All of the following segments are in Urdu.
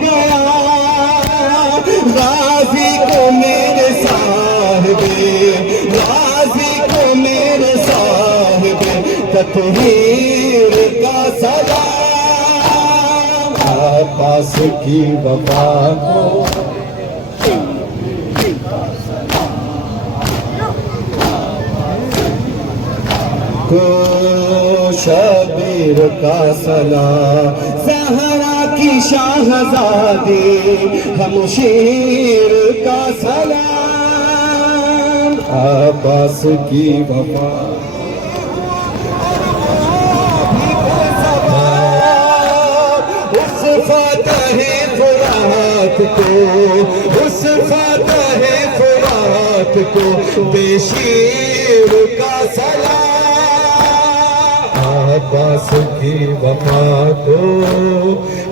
گیا غازی کو میرے صاحب غازی کو میرے صاحب تطہیر کا سلام عباس کی وفا کو شبیر کا سلام زہرا کی شاہزادی ہمشیر کا سلام عباس کی وفا اس فاتح فرات کو اس فاتح فرات کو بے شیر کا سلام عباس کی وفا کو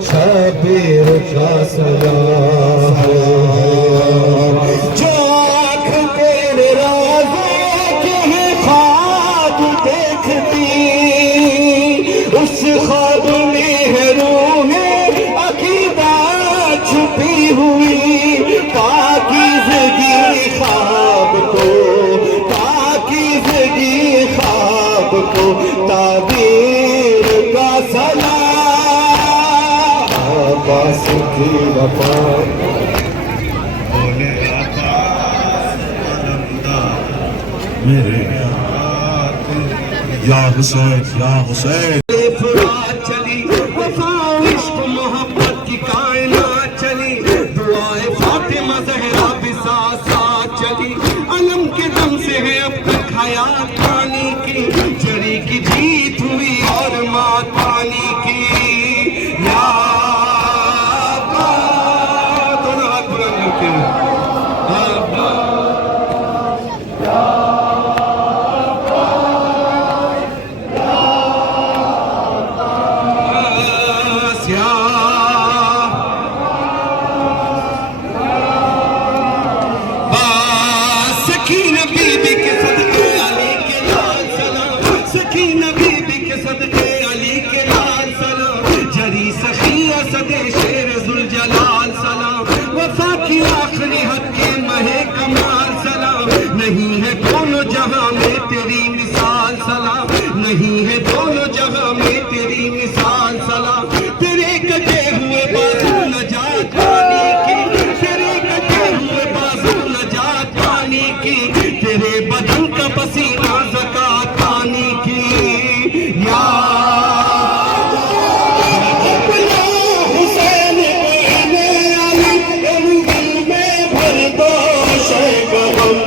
شبیر کا سلام جو آنکھ تیرے روضے کے خواب دیکھتی اس خواب میں ہے روح عقیدہ چھپی ہوئی پاکیزگی خواب کو پاکیزگی خواب کو تعبیر کا سلام عباس کی وفا بولے عباس علمدار میرے ہاتھ یا حسین یا حسین فرات چلی وفا عشق محبت کی کائنات چلی دعائے فاطمہ زہرا بھی ساتھ ساتھ چلی علم کے دم سے ہے اب تک حیات پانی کی جری کی جیت ہوئی اور مات پانی کی یا عباس دونوں ہاتھ بلند کر کے سکینہ بی بی کے صدقے علی کے لال سلام سکینہ بی بی کے صدقے علی کے لال سلام جری سخیہ صدے شیر ذوالجلال سلام وفا کی آخری حد کے مہے کمال سلام نہیں ہے دونوں جہاں میں تیری مثال سلام نہیں ہے دونوں جہاں میں تیری مثال سلام تیرے کٹے ہوئے بازو نجات پانی کی تیرے کٹے ہوئے بازو نجات پانی کی تیرے بدن کا پسینہ زکات پانی کی یا حسین بن علی دل میں بھر دو شیخ غم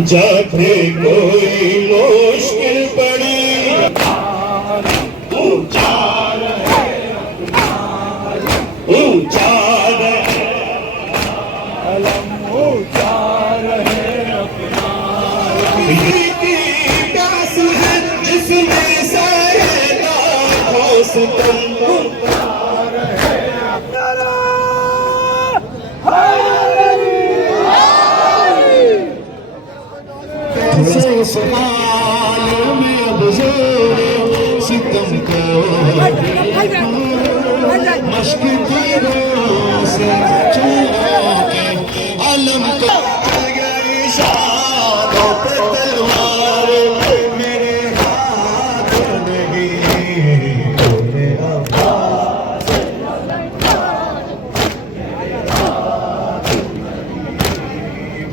جب بھی کوئی مشکل پڑی اونچا رہے اونچا رہے علم اونچا رہے اپنا کی پیاس ہے جس میں سارے لاکھوں ستم اونچا رہے سوال میں اب زور ستم کو مشق تیروں سے چھوڑو کے علم کو گئی شانوں پہ تلوار میرے ہاتھ نہیں بولے عباس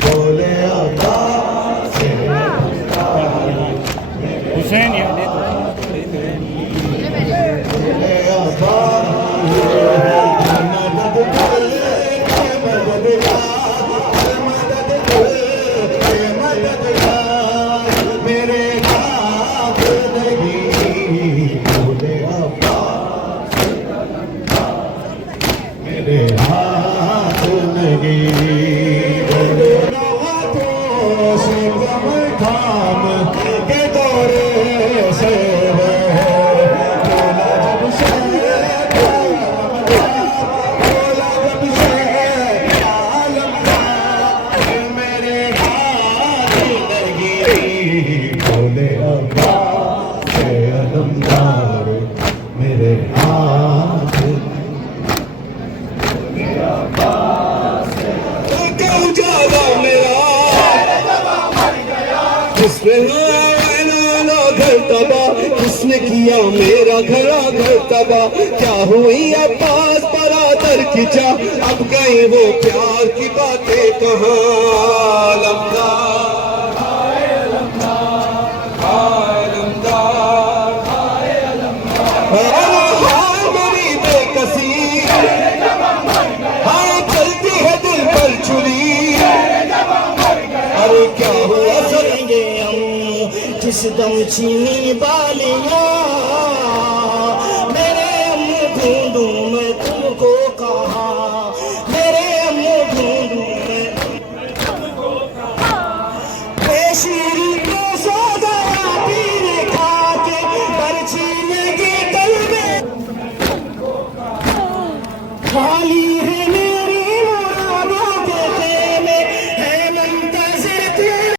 بولے عباس حسین یہ دے دو کس نے لانا گھر تباہ، کس نے کیا میرا گھر تباہ، کیا ہوئی عباس برادر کی جا، اب گئی وہ پیار کی باتیں کہاں، علمدار ہائے علمدار ہائے علمدار ہائے علمدار، ہائے میری بے کسی، ہائے چلتی ہے دل پر چھری، ارے کیا ہوا جس دم چینی بالیاں